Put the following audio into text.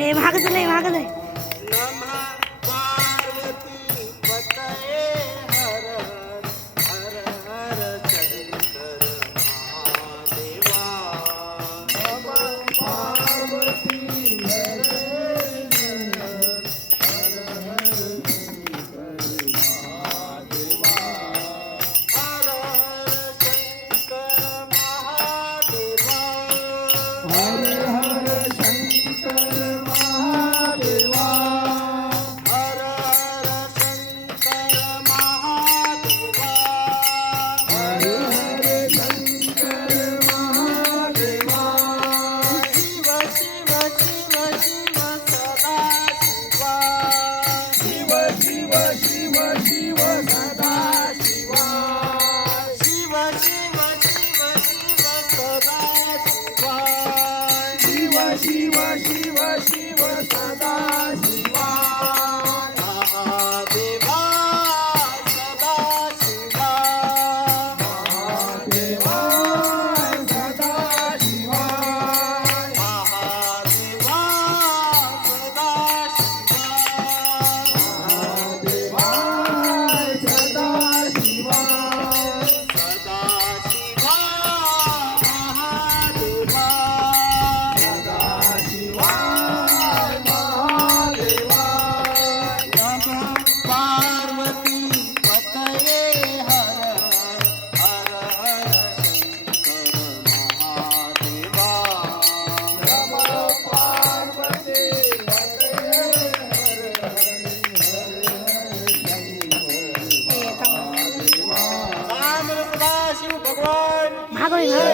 ए भागत नाही भागत आहे शिव शिव शिव सदा ভাগ হই ভাগ